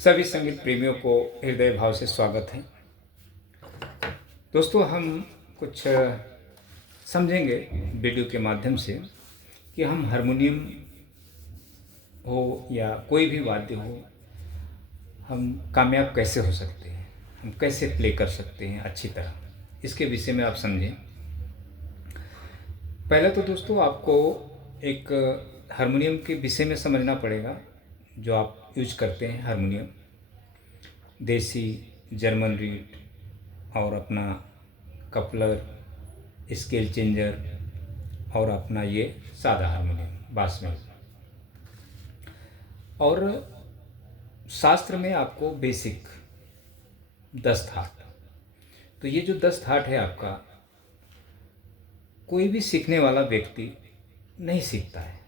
सभी संगीत प्रेमियों को हृदय भाव से स्वागत है। दोस्तों, हम कुछ समझेंगे वीडियो के माध्यम से कि हम हारमोनियम हो या कोई भी वाद्य हो, हम कामयाब कैसे हो सकते हैं, हम कैसे प्ले कर सकते हैं अच्छी तरह, इसके विषय में आप समझें। पहले तो दोस्तों आपको एक हारमोनियम के विषय में समझना पड़ेगा जो आप यूज करते हैं। हारमोनियम देसी, जर्मन रीड और अपना कपलर, स्केल चेंजर और अपना ये सादा हारमोनियम बास में। और शास्त्र में आपको बेसिक 10 थाट, तो ये जो 10 थाट है आपका, कोई भी सीखने वाला व्यक्ति नहीं सीखता है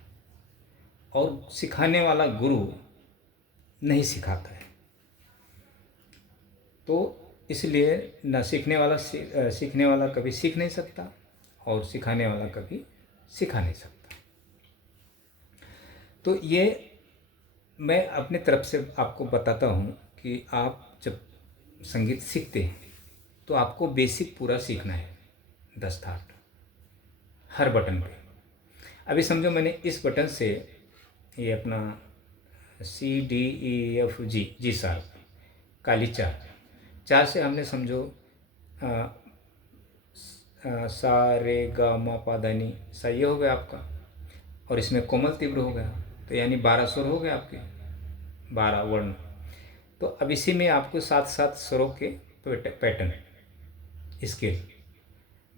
और सिखाने वाला गुरु नहीं सिखाता है। तो इसलिए ना सीखने वाला कभी सीख नहीं सकता और सिखाने वाला कभी सिखा नहीं सकता। तो ये मैं अपने तरफ से आपको बताता हूँ कि आप जब संगीत सीखते हैं तो आपको बेसिक पूरा सीखना है, 10 थाट हर बटन पे। अभी समझो मैंने इस बटन से ये अपना C D E F G, G sharp, काली चार से हमने समझो सा रे गा मा पा धा नी सा, ये हो गया आपका, और इसमें कोमल तीव्र हो गया, तो यानी 12 स्वर हो गए आपके, 12 वर्ण। तो अब इसी में आपको 7 स्वरों के पैटर्न, स्केल,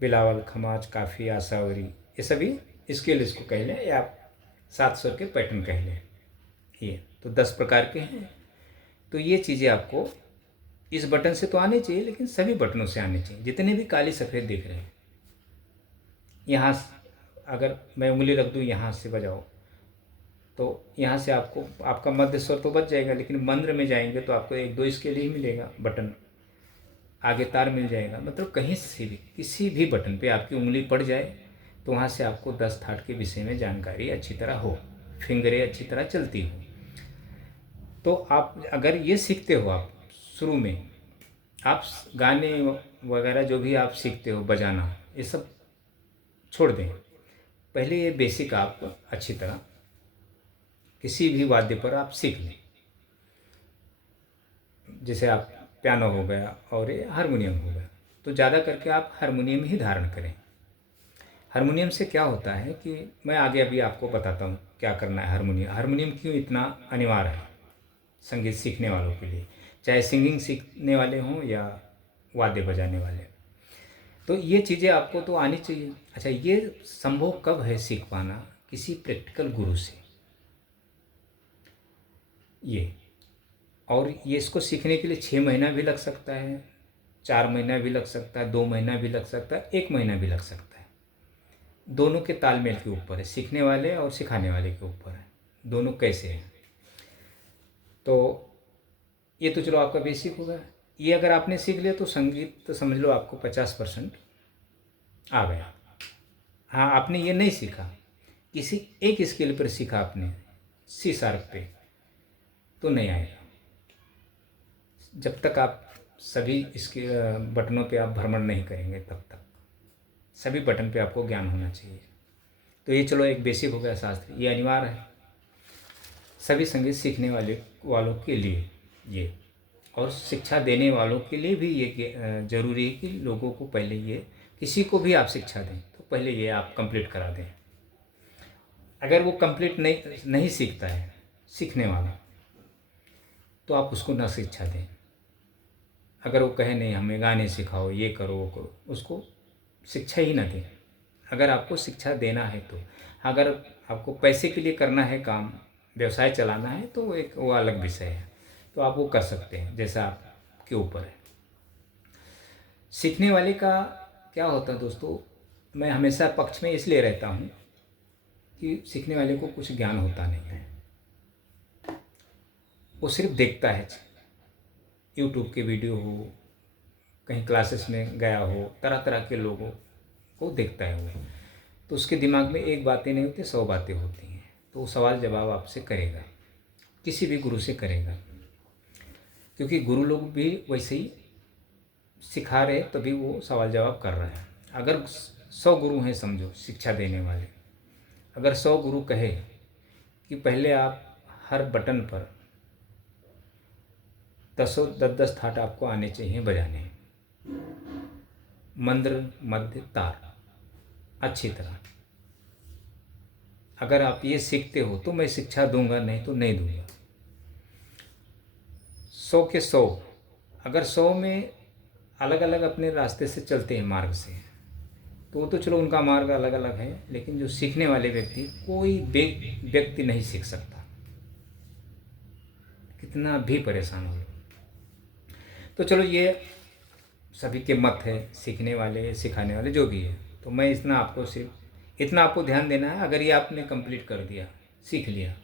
बिलावल, खमाज, काफ़ी, आशावरी, ये सभी स्केल इसको कह लें, या आप 7 स्वर के पैटर्न कह लें। ये तो 10 प्रकार के हैं। तो ये चीज़ें आपको इस बटन से तो आने चाहिए, लेकिन सभी बटनों से आने चाहिए, जितने भी काली सफ़ेद दिख रहे हैं। यहाँ अगर मैं उंगली रख दूँ, यहाँ से बजाओ, तो यहाँ से आपको आपका मध्य स्वर तो बच जाएगा, लेकिन मंद्र में जाएंगे तो आपको 1-2 इसके लिए ही मिलेगा बटन, आगे तार मिल जाएगा। मतलब कहीं से भी किसी भी बटन पे आपकी उंगली पड़ जाए तो वहाँ से आपको 10 थाट के विषय में जानकारी अच्छी तरह हो, फिंगरें अच्छी तरह चलती हो। तो आप अगर ये सीखते हो, आप शुरू में आप गाने वगैरह जो भी आप सीखते हो बजाना, ये सब छोड़ दें। पहले ये बेसिक आप अच्छी तरह किसी भी वाद्य पर आप सीख लें। जैसे आप पियानो हो गया और ये हारमोनियम हो गया, तो ज़्यादा करके आप हारमोनियम ही धारण करें। हारमोनियम से क्या होता है कि मैं आगे अभी आपको बताता हूँ क्या करना है। हारमोनियम क्यों इतना अनिवार्य है संगीत सीखने वालों के लिए, चाहे सिंगिंग सीखने वाले हों या वाद्य बजाने वाले। तो ये चीज़ें आपको तो आनी चाहिए। अच्छा, ये संभव कब है सीख पाना? किसी प्रैक्टिकल गुरु से। ये और ये इसको सीखने के लिए 6 महीना भी लग सकता है, 4 महीना भी लग सकता है, 2 महीना भी लग सकता है, 1 महीना भी लग सकता है। दोनों के तालमेल के ऊपर है, सीखने वाले और सिखाने वाले के ऊपर है, दोनों कैसे हैं। तो ये तो चलो आपका बेसिक होगा। ये अगर आपने सीख लिया तो संगीत तो समझ लो आपको 50% आ गया। हाँ, आपने ये नहीं सीखा, किसी एक स्केल पर सीखा आपने, सी शार्प पे, तो नहीं आएगा। जब तक आप सभी इसके बटनों पे आप भ्रमण नहीं करेंगे, तब तक सभी बटन पे आपको ज्ञान होना चाहिए। तो ये चलो एक बेसिक हो गया शास्त्र, ये अनिवार्य है सभी संगीत सीखने वालों के लिए ये, और शिक्षा देने वालों के लिए भी ये ज़रूरी है कि लोगों को पहले ये, किसी को भी आप शिक्षा दें तो पहले ये आप कंप्लीट करा दें। अगर वो कंप्लीट नहीं सीखता है सीखने वाला, तो आप उसको ना शिक्षा दें। अगर वो कहे नहीं हमें गाने सिखाओ, ये करो वो करो, उसको शिक्षा ही ना दें। अगर आपको शिक्षा देना है तो, अगर आपको पैसे के लिए करना है काम, व्यवसाय चलाना है, तो वो अलग विषय है, तो आप वो कर सकते हैं, जैसा आपके ऊपर है। सीखने वाले का क्या होता है दोस्तों, मैं हमेशा पक्ष में इसलिए रहता हूँ कि सीखने वाले को कुछ ज्ञान होता नहीं है, वो सिर्फ देखता है। यूट्यूब के वीडियो हो, कहीं क्लासेस में गया हो, तरह तरह के लोगों को देखता है वो, तो उसके दिमाग में एक बातें नहीं होती, 100 बातें होती हैं। तो वो सवाल जवाब आपसे करेगा, किसी भी गुरु से करेगा। क्योंकि गुरु लोग भी वैसे ही सिखा रहे, तभी वो सवाल जवाब कर रहे हैं। अगर 100 गुरु हैं समझो शिक्षा देने वाले, अगर 100 गुरु कहे कि पहले आप हर बटन पर 10 थाट आपको आने चाहिए बजाने, मंद्र मध्य तार अच्छी तरह, अगर आप ये सीखते हो तो मैं शिक्षा दूंगा, नहीं तो नहीं दूंगा। 100 के 100, अगर 100 में अलग अलग अपने रास्ते से चलते हैं मार्ग से, तो वो तो चलो उनका मार्ग अलग अलग है, लेकिन जो सीखने वाले व्यक्ति, कोई व्यक्ति नहीं सीख सकता कितना भी परेशान हो। तो चलो ये सभी के मत है, सीखने वाले सिखाने वाले जो भी है। तो मैं इतना आपको ध्यान देना है। अगर ये आपने कंप्लीट कर दिया, सीख लिया,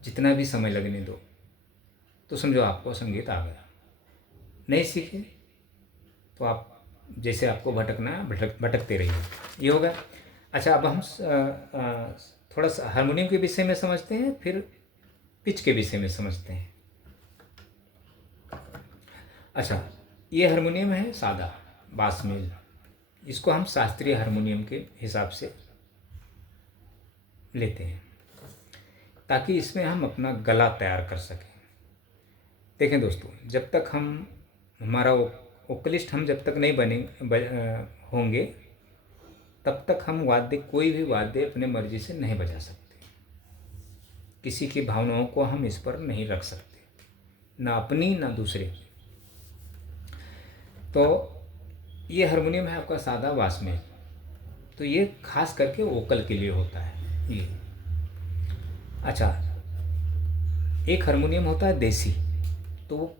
जितना भी समय लगने दो, तो समझो आपको संगीत आ गया। नहीं सीखे तो आप जैसे आपको भटकना है भटकते रहिए, ये होगा। अच्छा, अब हम थोड़ा सा हारमोनियम के विषय में समझते हैं, फिर पिच के विषय में समझते हैं। अच्छा, ये हारमोनियम है सादा बास मेल, इसको हम शास्त्रीय हारमोनियम के हिसाब से लेते हैं, ताकि इसमें हम अपना गला तैयार कर सकें। देखें दोस्तों, जब तक हमारा वोकलिस्ट हम जब तक नहीं होंगे, तब तक हम कोई भी वाद्य अपने मर्जी से नहीं बजा सकते। किसी की भावनाओं को हम इस पर नहीं रख सकते, ना अपनी ना दूसरे की। तो ये हारमोनियम है आपका सादा बास में, तो ये खास करके वोकल के लिए होता है ये। अच्छा, एक हारमोनियम होता है देसी, तो वो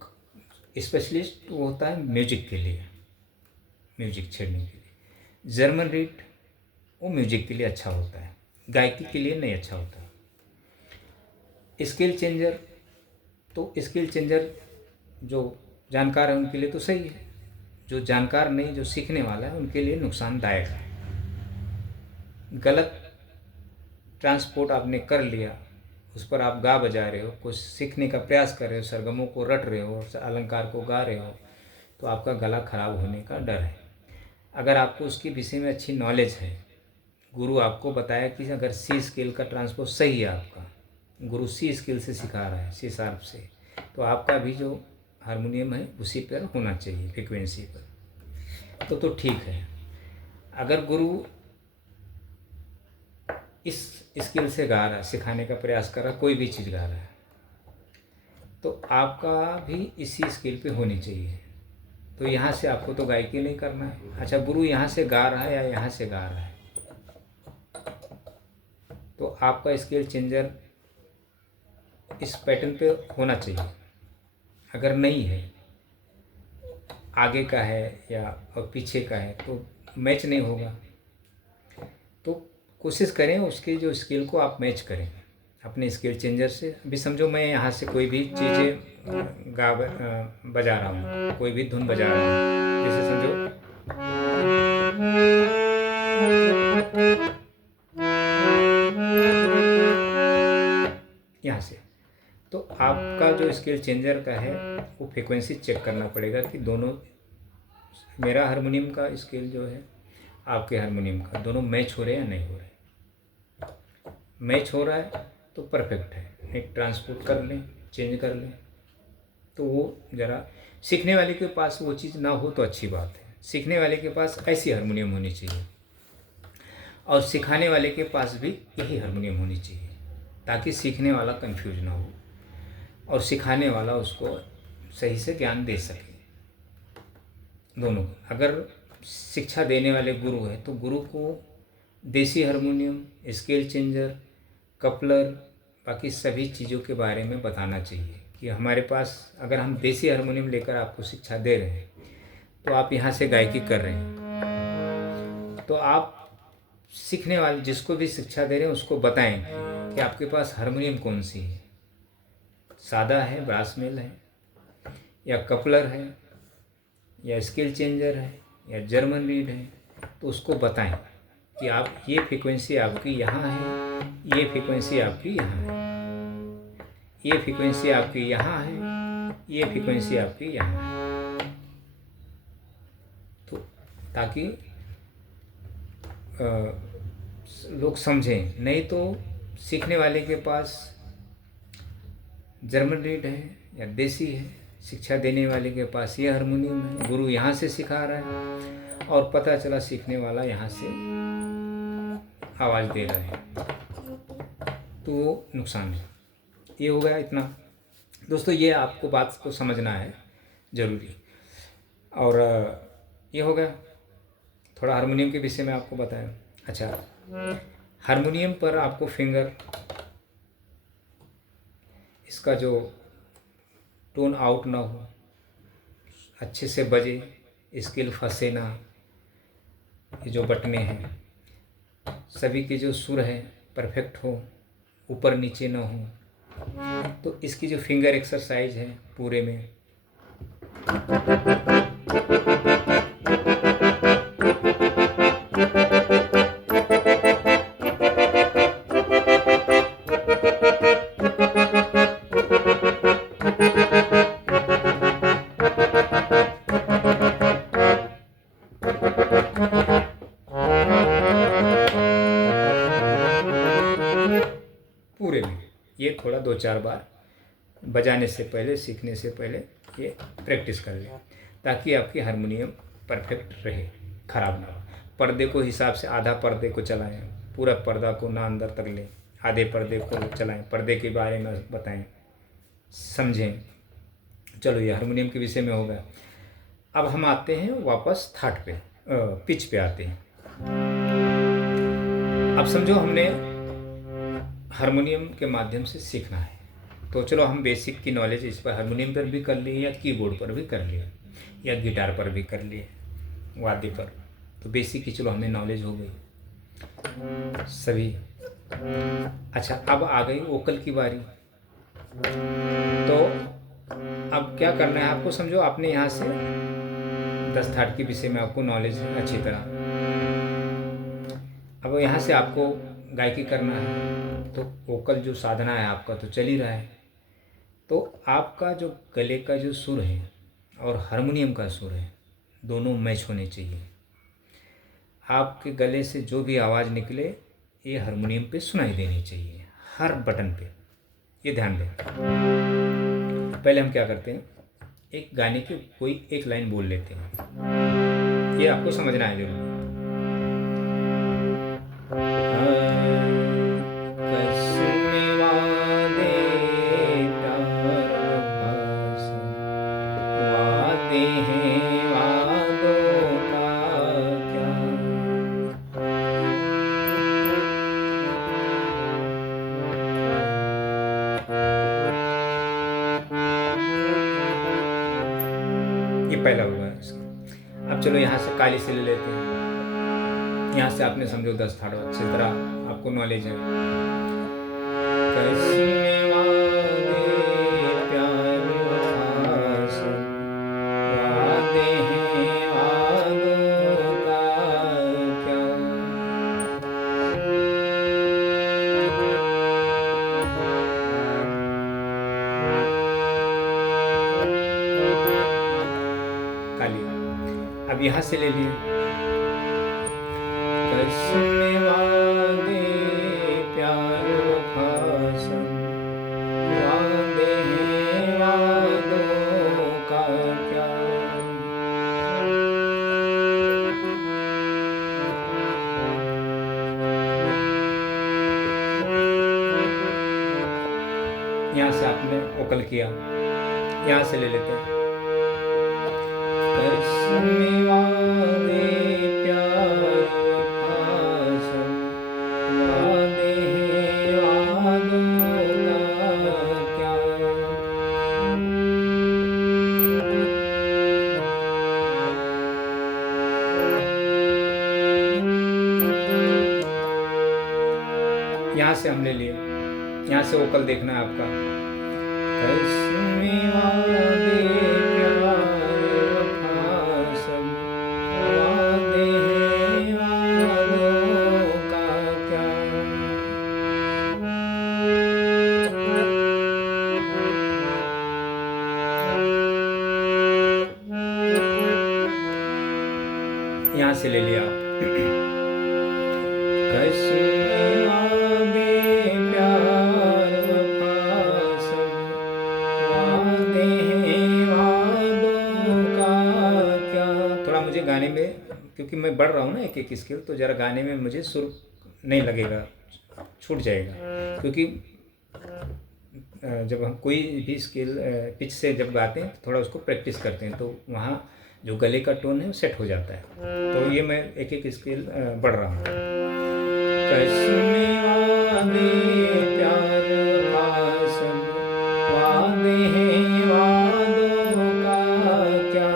स्पेशलिस्ट वो होता है म्यूजिक के लिए, म्यूजिक छेड़ने के लिए। जर्मन रीड वो म्यूजिक के लिए अच्छा होता है, गायकी के लिए नहीं अच्छा होता। स्केल चेंजर, तो स्केल चेंजर जो जानकार है उनके लिए तो सही है, जो जानकार नहीं, जो सीखने वाला है, उनके लिए नुकसानदायक है। गलत ट्रांसपोर्ट आपने कर लिया, उस पर आप गा बजा रहे हो, कुछ सीखने का प्रयास कर रहे हो, सरगमों को रट रहे हो, अलंकार को गा रहे हो, तो आपका गला खराब होने का डर है। अगर आपको उसके विषय में अच्छी नॉलेज है, गुरु आपको बताया कि अगर सी स्केल का ट्रांसपोर्ट सही है, आपका गुरु सी स्केल से सिखा रहा है, सी शार्प से, तो आपका भी जो हारमोनियम है उसी पर होना चाहिए, फ्रिक्वेंसी पर, तो ठीक है। अगर गुरु इस स्किल से गा रहा है, सिखाने का प्रयास कर रहा है, कोई भी चीज़ गा रहा है, तो आपका भी इसी स्किल पे होनी चाहिए। तो यहाँ से आपको तो गायकी नहीं करना है। अच्छा, गुरु यहाँ से गा रहा है या यहाँ से गा रहा है, तो आपका स्केल चेंजर इस पैटर्न पे होना चाहिए। अगर नहीं है, आगे का है या और पीछे का है, तो मैच नहीं होगा। तो कोशिश करें उसके जो स्केल को आप मैच करें अपने स्केल चेंजर से। अभी समझो मैं यहाँ से कोई भी चीज़ें बजा रहा हूँ, कोई भी धुन बजा रहा हूँ, जैसे समझो यहाँ से, तो आपका जो स्केल चेंजर का है वो फ्रिक्वेंसी चेक करना पड़ेगा कि दोनों, मेरा हारमोनियम का स्केल जो है आपके हारमोनियम का, दोनों मैच हो रहे हैं या नहीं हो रहे। मैच हो रहा है तो परफेक्ट है, एक ट्रांसपोर्ट कर लें, चेंज कर लें। तो वो ज़रा सीखने वाले के पास वो चीज़ ना हो तो अच्छी बात है। सीखने वाले के पास ऐसी हारमोनियम होनी चाहिए, और सिखाने वाले के पास भी यही हारमोनियम होनी चाहिए, ताकि सीखने वाला कंफ्यूज ना हो और सिखाने वाला उसको सही से ज्ञान दे सके। दोनों, अगर शिक्षा देने वाले गुरु है तो गुरु को देसी हारमोनियम, स्केल चेंजर, कपलर, बाकी सभी चीज़ों के बारे में बताना चाहिए कि हमारे पास, अगर हम देसी हारमोनियम लेकर आपको शिक्षा दे रहे हैं, तो आप यहाँ से गायकी कर रहे हैं, तो आप सीखने वाले जिसको भी शिक्षा दे रहे हैं उसको बताएं कि आपके पास हारमोनियम कौन सी है, सादा है, ब्रास मेल है, या कपलर है, या स्केल चेंजर है, या जर्मन रीड है। तो उसको बताएं कि आप ये फ्रिक्वेंसी आपकी यहाँ है, ये फ्रिक्वेंसी आपकी यहाँ है, ये फ्रिक्वेंसी आपकी यहाँ है, ये फ्रीक्वेंसी आपकी यहाँ है। तो ताकि लोग समझें, नहीं तो सीखने वाले के पास जर्मन रीड है या देसी है, शिक्षा देने वाले के पास ये हारमोनियम है, गुरु यहाँ से सिखा रहा है और पता चला सीखने वाला यहाँ से आवाज़ दे रहा है, तो वो नुकसान है। ये हो गया इतना। दोस्तों ये आपको बात को समझना है ज़रूरी। और ये हो गया थोड़ा हारमोनियम के विषय में आपको बताया। अच्छा, हारमोनियम पर आपको फिंगर, इसका जो टोन आउट ना हो, अच्छे से बजे, स्केल फंसे ना, ये जो बटने हैं सभी के जो सुर है परफेक्ट हो, ऊपर नीचे ना हो, तो इसकी जो फिंगर एक्सरसाइज है पूरे में पूरे में ये थोड़ा 2-4 बार बजाने से पहले, सीखने से पहले ये प्रैक्टिस कर लें, ताकि आपकी हारमोनियम परफेक्ट रहे, ख़राब ना हो। पर्दे को हिसाब से आधा पर्दे को चलाएं, पूरा पर्दा को ना अंदर तक लें, आधे पर्दे को चलाएं, पर्दे के बारे में बताएं, समझें। चलो ये हारमोनियम के विषय में हो गया। अब हम आते हैं वापस थाट पे, पिच पे आते हैं। अब समझो हमने हारमोनियम के माध्यम से सीखना है, तो चलो हम बेसिक की नॉलेज इस पर हारमोनियम पर भी कर लिए या कीबोर्ड पर भी कर लिए या गिटार पर भी कर लिए, वाद्य पर, तो बेसिक की चलो हमें नॉलेज हो गई सभी। अच्छा, अब आ गई वोकल की बारी। तो अब क्या करना है आपको, समझो आपने यहाँ से 10 थाट के विषय में आपको नॉलेज है अच्छी तरह। अब यहाँ से आपको गायकी करना है, तो वोकल जो साधना है आपका तो चल ही रहा है, तो आपका जो गले का जो सुर है और हारमोनियम का सुर है दोनों मैच होने चाहिए। आपके गले से जो भी आवाज़ निकले ये हारमोनियम पे सुनाई देनी चाहिए, हर बटन पे। ये ध्यान दें। पहले हम क्या करते हैं, एक गाने की कोई एक लाइन बोल लेते हैं, ये आपको समझना है जरूर। ये पहला हुआ है इसका। अब चलो यहाँ से काली से ले लेते हैं। यहाँ से आपने समझो 10 थाट अच्छी तरह आपको नॉलेज है। काली, अब यहाँ से ले लिए कसमे वादे प्यार वफासन, वादे हैं वादों का क्या। यहाँ से आपने वोकल किया, यहाँ से ले लेते हैं कसमे वादे प्यार वफासन, वादे हैं वादों का क्या। यहाँ से हमने लिए, यहाँ से वोकल देखना है आपका। कसमे वादे प्यार वफासन, वादे हैं वादों का क्या। यहाँ से ले लिया आप। कसमें वादे प्यार वफा सब, वादे हैं वादों का क्या। थोड़ा मुझे गाने में, क्योंकि मैं बढ़ रहा हूँ ना एक एक स्केल, तो ज़रा गाने में मुझे सुर नहीं लगेगा, छूट जाएगा। क्योंकि जब हम कोई भी स्केल पिच से जब गाते हैं तो थोड़ा उसको प्रैक्टिस करते हैं, तो वहाँ जो गले का टोन है वो सेट हो जाता है। तो ये मैं एक एक स्केल बढ़ रहा हूँ। कसमें वादे प्यार का सब, वादे हैं वादों का क्या।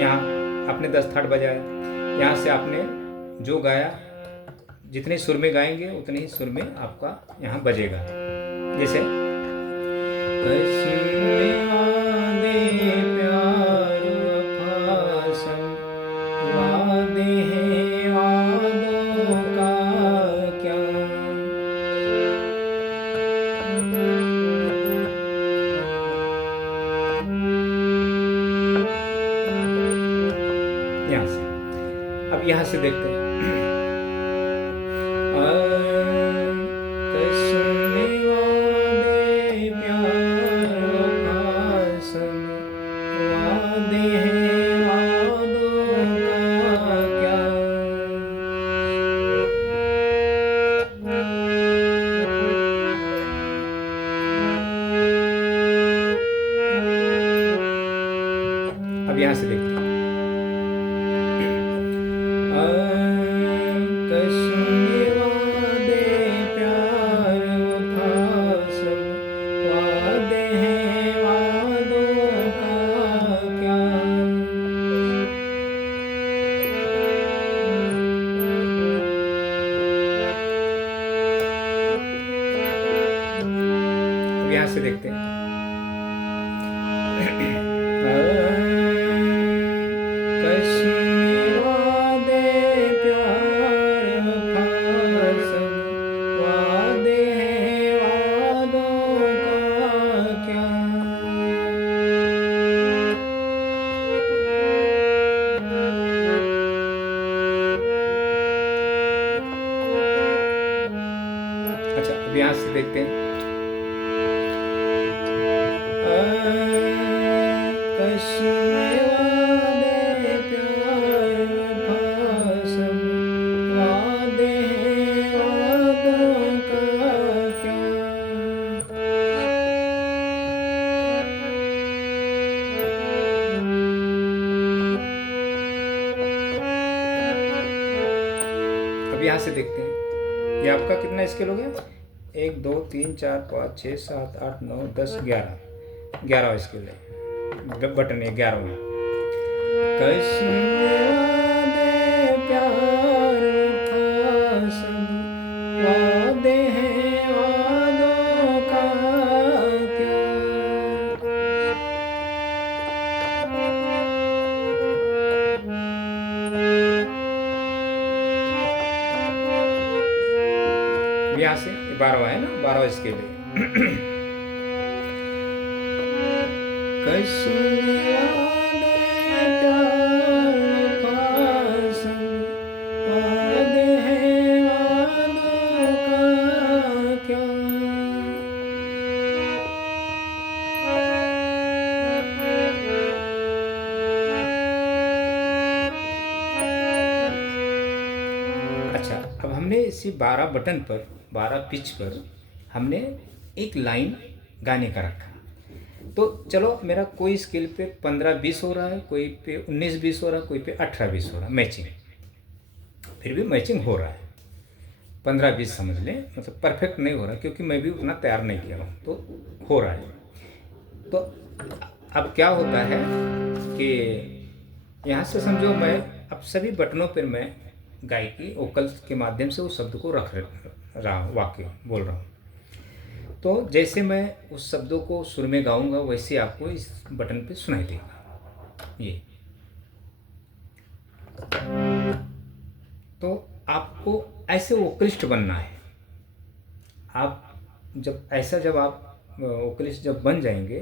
यहाँ आपने 10 थाट बजाया, यहाँ से आपने जो गाया, जितने सुर में गाएंगे उतने ही सुर में आपका यहाँ बजेगा। जैसे कसमें वादे प्यार वफा सब, वादे हैं वादों का क्या। यहाँ से, अब यहाँ से देखते हैं। कसमें वादे प्यार वफा सब, वादे हैं वादों का क्या। अब यहाँ से देखते हैं। कसमें वादे प्यार वफा सब, वादे हैं वादों का क्या। अब यहाँ से देखते हैं। कसमें वादे प्यार वफा सब, वादे हैं वादों का क्या। अच्छा, अब यहाँ से देखते हैं। कसमें वादे प्यार वफा सब, वादे हैं वादों का क्या। अब यहाँ से देखते हैं, ये आपका कितना स्केल हो गया, 1 2 3 4 5 6 7 8 9 10 11, 11वां स्केल है, बटन है 11वां। कसमें वादे प्यार वफा सब, वादे हैं वादों का क्या। यहाँ से 12वां है ना, 12वां स्केल है। कसमें वादे प्यार वफा सब, वादे हैं वादों का क्या। अच्छा, अब हमने इसी 12 बटन पर, 12 पिच पर हमने एक लाइन गाने का रखा। तो चलो, मेरा कोई स्केल पे 15-20 हो रहा है, कोई पे 19-20 हो रहा है, कोई पे 18-20 हो रहा है, मैचिंग, फिर भी मैचिंग हो रहा है। 15-20 समझ लें, मतलब परफेक्ट नहीं हो रहा क्योंकि मैं भी उतना तैयार नहीं किया हूँ, तो हो रहा है। तो अब क्या होता है कि यहाँ से समझो, मैं अब सभी बटनों पर मैं गायकी वोकल्स के माध्यम से उस शब्द को रख रहा हूँ, वाक्य बोल रहा हूँ। तो जैसे मैं उस शब्दों को सुर में गाऊंगा वैसे आपको इस बटन पे सुनाई देगा ये। तो आपको ऐसे वोकलिस्ट बनना है। आप जब आप वोकलिस्ट जब बन जाएंगे,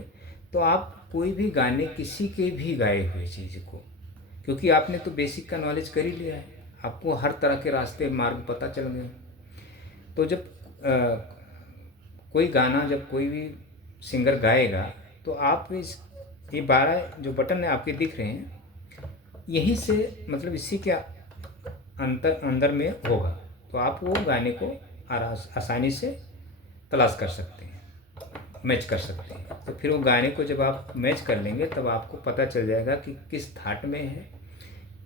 तो आप कोई भी गाने किसी के भी गाए हुए चीज़ को, क्योंकि आपने तो बेसिक का नॉलेज कर ही लिया है, आपको हर तरह के रास्ते मार्ग पता चल गए। तो जब कोई गाना जब कोई भी सिंगर गाएगा, तो आप इस ये 12 जो बटन है आपके दिख रहे हैं, यहीं से मतलब इसी के अंदर में होगा, तो आप वो गाने को आसानी से तलाश कर सकते हैं, मैच कर सकते हैं। तो फिर वो गाने को जब आप मैच कर लेंगे, तब आपको पता चल जाएगा कि किस थाट में है,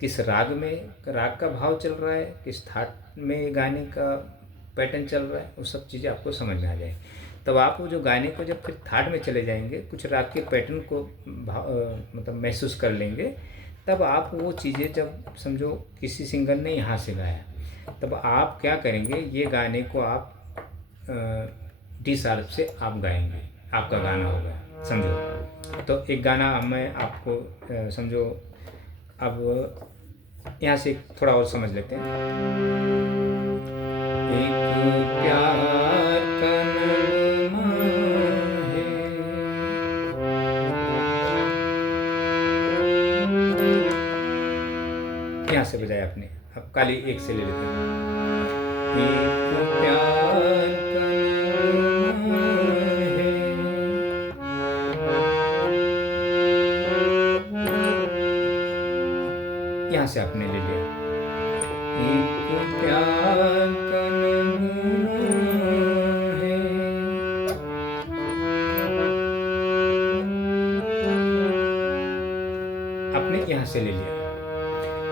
किस राग में राग का भाव चल रहा है, किस थाट में गाने का पैटर्न चल रहा है, वो सब चीज़ें आपको समझ में आ जाएगी। तब आप वो जो गाने को जब फिर थाट में चले जाएंगे, कुछ राग के पैटर्न को मतलब महसूस कर लेंगे, तब आप वो चीज़ें जब समझो किसी सिंगर ने यहाँ से गाया, तब आप क्या करेंगे, ये गाने को आप डी शार्प से आप गाएंगे, आपका गाना होगा समझो। तो एक गाना मैं आपको समझो, अब यहाँ से थोड़ा और समझ लेते हैं। एक प्यार का नगमा है, यहाँ से बजाया आपने, अब काली एक से ले लेते हैं। एक प्यार का नगमा है, यहाँ से आपने ले लिया। एक प्यार का नगमा है, आपने यहाँ से ले लिया।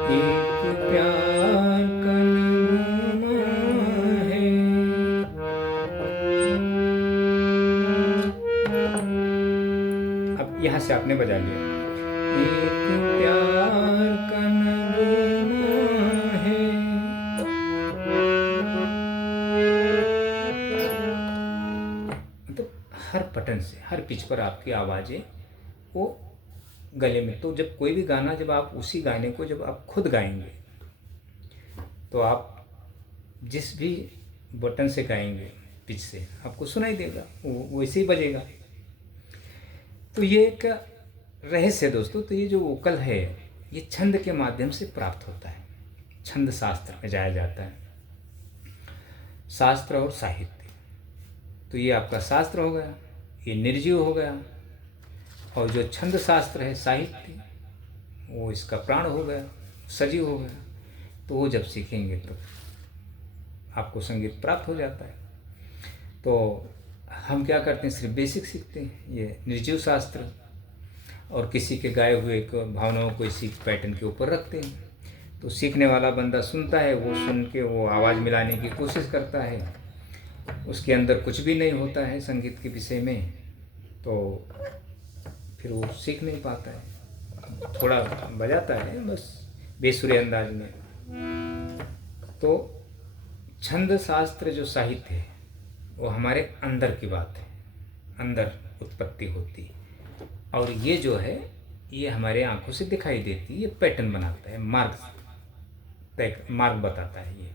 एक प्यार का नगमा है, अब यहाँ से आपने बजा लिया। एक प्यार का नगमा है, तो हर पटन से हर पिच पर आपकी आवाज़ें वो गले में। तो जब कोई भी गाना, जब आप उसी गाने को जब आप खुद गाएंगे, तो आप जिस भी बटन से गाएंगे पिच से, आपको सुनाई देगा, वो वैसे ही बजेगा। तो ये एक रहस्य है दोस्तों। तो ये जो वोकल है, ये छंद के माध्यम से प्राप्त होता है, छंद शास्त्र में जाया जाता है, शास्त्र और साहित्य। तो ये आपका शास्त्र हो गया, ये निर्जीव हो गया, और जो छंद शास्त्र है, साहित्य, वो इसका प्राण हो गया, सजीव हो गया। तो वो जब सीखेंगे तो आपको संगीत प्राप्त हो जाता है। तो हम क्या करते हैं, सिर्फ बेसिक सीखते हैं, ये निर्जीव शास्त्र, और किसी के गाए हुए भावनाओं को इसी पैटर्न के ऊपर रखते हैं। तो सीखने वाला बंदा सुनता है, वो सुन के वो आवाज़ मिलाने की कोशिश करता है, उसके अंदर कुछ भी नहीं होता है संगीत के विषय में, तो फिर वो सीख नहीं पाता है, थोड़ा बजाता है बस बेसुरे अंदाज में। तो छंद शास्त्र जो साहित्य है, वो हमारे अंदर की बात है, अंदर उत्पत्ति होती है, और ये जो है, ये हमारे आंखों से दिखाई देती है, ये पैटर्न बनाता है, मार्ग बताता है ये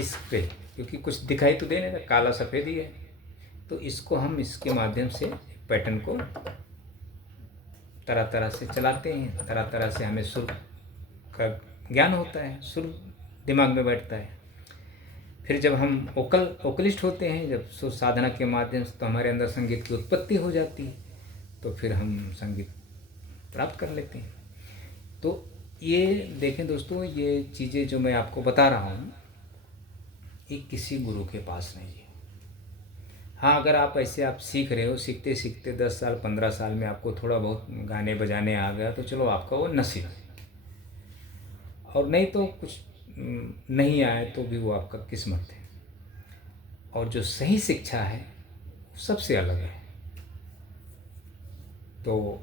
इस पे, क्योंकि कुछ दिखाई तो देने का, काला सफ़ेद ही है। तो इसको हम इसके माध्यम से पैटर्न को तरह तरह से चलाते हैं, तरह तरह से हमें सुर का ज्ञान होता है, सुर दिमाग में बैठता है। फिर जब हम वोकलिस्ट होते हैं, जब सुर साधना के माध्यम से, तो हमारे अंदर संगीत की उत्पत्ति हो जाती है, तो फिर हम संगीत प्राप्त कर लेते हैं। तो ये देखें दोस्तों, ये चीज़ें जो मैं आपको बता रहा हूँ, ये किसी गुरु के पास नहीं है। हाँ, अगर आप ऐसे आप सीख रहे हो, सीखते सीखते 10 साल 15 साल में आपको थोड़ा बहुत गाने बजाने आ गया, तो चलो आपका वो नसीब है, और नहीं तो कुछ नहीं आए तो भी वो आपका किस्मत है। और जो सही शिक्षा है सबसे अलग है। तो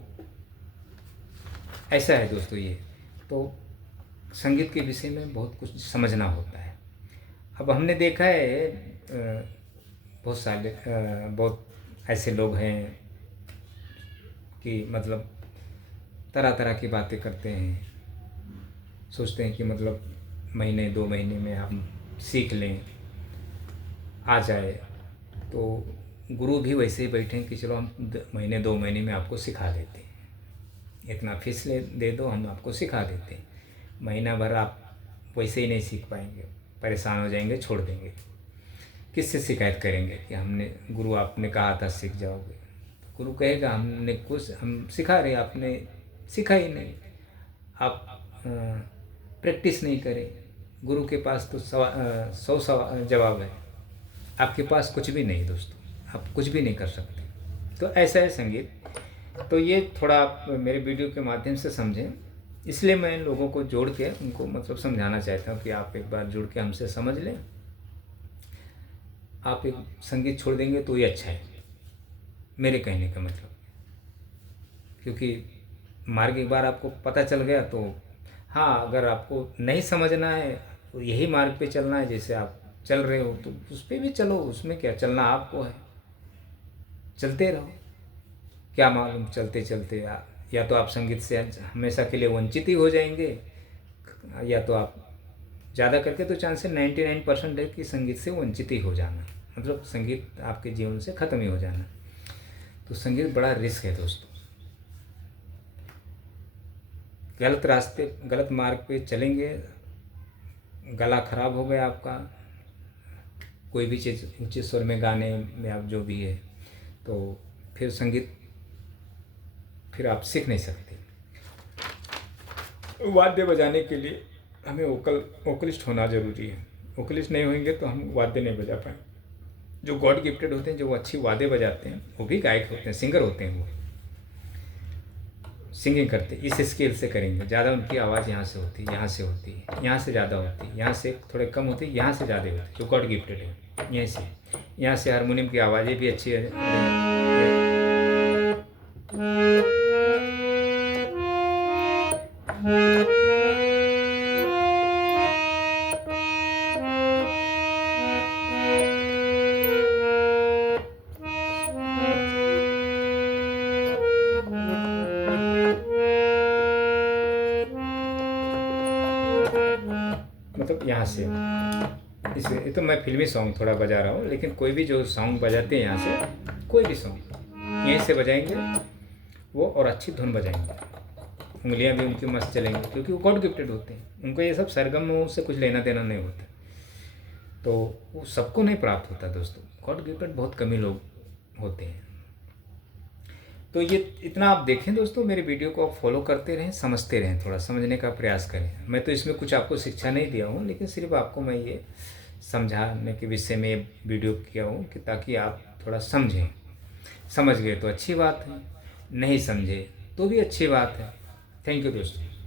ऐसा है दोस्तों ये। तो संगीत के विषय में बहुत कुछ समझना होता है। अब हमने देखा है बहुत ऐसे लोग हैं कि मतलब तरह तरह की बातें करते हैं, सोचते हैं कि मतलब महीने 2 महीने में हम सीख लें, आ जाए, तो गुरु भी वैसे ही बैठे हैं कि चलो हम महीने 2 महीने में आपको सिखा देते हैं, इतना फीस दे दो, हम आपको सिखा देते हैं। महीना भर आप वैसे ही नहीं सीख पाएंगे, परेशान हो जाएंगे, छोड़ देंगे। किससे शिकायत करेंगे कि हमने गुरु आपने कहा था सीख जाओगे? तो गुरु कहेगा हम सिखा रहे, आपने सीखा ही नहीं, आप प्रैक्टिस नहीं करें। गुरु के पास तो 100 जवाब है, आपके पास कुछ भी नहीं दोस्तों, आप कुछ भी नहीं कर सकते। तो ऐसा है संगीत। तो ये थोड़ा आप मेरे वीडियो के माध्यम से समझें, इसलिए मैं लोगों को जोड़ के उनको मतलब समझाना चाहता हूँ कि आप एक बार जुड़ के हमसे समझ लें। आप एक संगीत छोड़ देंगे तो ये अच्छा है, मेरे कहने का मतलब। क्योंकि मार्ग एक बार आपको पता चल गया तो हाँ, अगर आपको नहीं समझना है तो यही मार्ग पे चलना है जैसे आप चल रहे हो, तो उस पर भी चलो, उसमें क्या, चलना आपको है, चलते रहो। क्या मालूम चलते चलते या तो आप संगीत से हमेशा के लिए वंचित ही हो जाएंगे, या तो आप ज़्यादा करके तो चांस है 99% है कि संगीत से वंचित ही हो जाना, मतलब संगीत आपके जीवन से ख़त्म ही हो जाना। तो संगीत बड़ा रिस्क है दोस्तों। गलत रास्ते, गलत मार्ग पे चलेंगे, गला खराब हो गया आपका, कोई भी चीज़ ऊंचे स्वर में गाने में आप जो भी है, तो फिर संगीत फिर आप सीख नहीं सकते। वाद्य बजाने के लिए हमें वोकलिस्ट होना ज़रूरी है। वोकलिस्ट नहीं होंगे तो हम वाद्य नहीं बजा पाएंगे। जो गॉड गिफ्टेड होते हैं, जो अच्छी वाद्य बजाते हैं, वो भी गायक होते हैं, सिंगर होते हैं। वो सिंगिंग करते इस स्केल से करेंगे, ज़्यादा उनकी आवाज़ यहाँ से होती है, यहाँ से होती है, यहाँ से ज़्यादा होती है, यहाँ से थोड़े कम होती है, यहाँ से ज़्यादा होती है। जो गॉड गिफ्टेड है यहीं से, यहाँ से हारमोनियम की आवाज़ें भी अच्छी है। मतलब यहाँ से इसलिए ये तो मैं फिल्मी सॉन्ग थोड़ा बजा रहा हूँ, लेकिन कोई भी जो सॉन्ग बजाते हैं यहाँ से, कोई भी सॉन्ग यहीं से बजाएंगे वो, और अच्छी धुन बजाएंगे, उंगलियाँ भी उनकी मस्त चलेंगी, क्योंकि वो गॉड गिफ्टेड होते हैं। उनको ये सब सरगम से कुछ लेना देना नहीं होता, तो वो सबको नहीं प्राप्त होता दोस्तों। गॉड गिफ्टेड बहुत कम ही लोग होते हैं। तो ये इतना आप देखें दोस्तों, मेरे वीडियो को आप फॉलो करते रहें, समझते रहें, थोड़ा समझने का प्रयास करें। मैं तो इसमें कुछ आपको शिक्षा नहीं दिया हूँ, लेकिन सिर्फ आपको मैं ये समझाने के विषय में ये वीडियो किया हूँ कि ताकि आप थोड़ा समझें। समझ गए तो अच्छी बात है, नहीं समझे तो भी अच्छी बात है। थैंक यू दोस्तों।